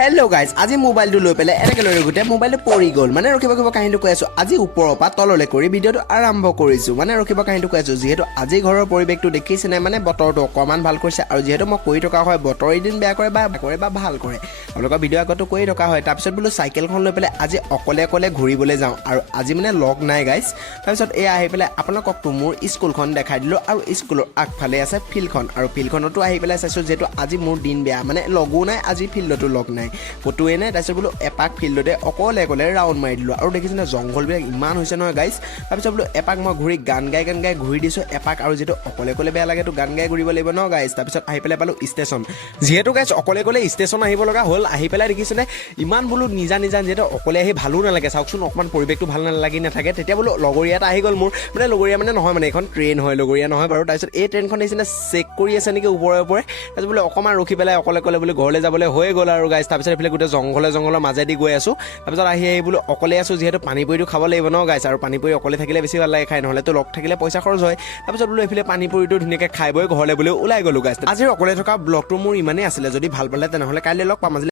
Hello' guys আজি মোবাইলটো লৈ পেলাই এনেকৈ লৈ গোটেই মোবাইলটো পৰি গ'ল মানে ৰখিব কাহিনীটো কৈ আছোঁ আজি ওপৰৰ পৰা তললৈ কৰি ভিডিঅ'টো আৰম্ভ কৰিছোঁ মানে ৰখিব কাহিনীটো কৈ আছোঁ যিহেতু আজি ঘৰৰ পৰিৱেশটো দেখিছেনে মানে বতৰটো অকণমান ভাল কৰিছে আৰু যিহেতু মই কৈ থকা হয় বতৰ এদিন বেয়া কৰে বা ভাল কৰে আপোনালোকৰ ভিডিঅ' আগতো কৈ থকা হয় তাৰপিছত বোলো চাইকেলখন লৈ পেলাই আজি অকলে ঘূৰিবলৈ যাওঁ আৰু আজি মানে লগ নাই গাইজ তাৰপিছত এই আহি পেলাই আপোনালোককতো মোৰ স্কুলখন দেখাই দিলোঁ আৰু স্কুলৰ আগফালে আছে ফিল্ডখন আৰু ফিল্ডখনতো আহি পেলাই চাইছোঁ যিহেতু আজি মোৰ দিন বেয়া মানে লগো নাই আজি ফিল্ডতো লগ নাই ফটোৱে নাই তাৰপিছত বোলো এপাক ফিল্ডতে অকলে ৰাউণ্ড মাৰি দিলোঁ আৰু দেখিছোঁ না জংঘলবিলাক ইমান হৈছে নহয় গাইজ তাৰপিছত বোলো এপাক মই ঘূৰি গান গাই ঘূৰি দিছোঁ এপাক আৰু যিহেতু অকলে বেয়া লাগেতো গান গাই ঘূৰিব লাগিব ন গাইজ তাৰপিছত আহি পেলাই পালোঁ ষ্টেচন যিহেতু গাইজ অকলে ষ্টেচন আহিব লগা হ'ল আহি পেলাই দেখিছেনে ইমান বোলো নিজা যিহেতু অকলে আহি ভালো নালাগে চাওকচোন অকণমান পৰিৱেশটো ভাল নাথাকে তেতিয়া বোলো লগৰীয়া এটা আহি গ'ল মোৰ মানে লগৰীয়া মানে নহয় মানে এখন ট্ৰেইন হয় লগৰীয়া নহয় বাৰু তাৰপিছত এই ট্ৰেইনখন দেখিছেনে চেক কৰি আছে নেকি ওপৰে তাৰপিছত বোলে অকণমান ৰখি পেলাই অকলে বোলে ঘৰলৈ যাবলৈ হৈ গ'ল আৰু গাইজ তাৰপিছত এইফালে গোটেই জংঘলৰ মাজেদি গৈ আছোঁ তাৰপিছত আহি বোলো অকলে আছোঁ যিহেতু পানীপুৰিটো খাব লাগিব ন গাইজ আৰু পানীপুৰি অকলে থাকিলে বেছি ভাল লাগে খাই নহ'লেতো লগ থাকিলে পইচা খৰচ হয় তাৰপিছত বোলো এইফালে পানীপুৰিটো ধুনীয়াকৈ খাই বৈ ঘৰলৈ বোলে ওলাই গ'লোঁ গাইজ আজিৰ অকলে থকা ব্লগটো মোৰ ইমানেই আছিলে যদি ভাল পালে তেনেহ'লে কাইলৈ লগ পাম।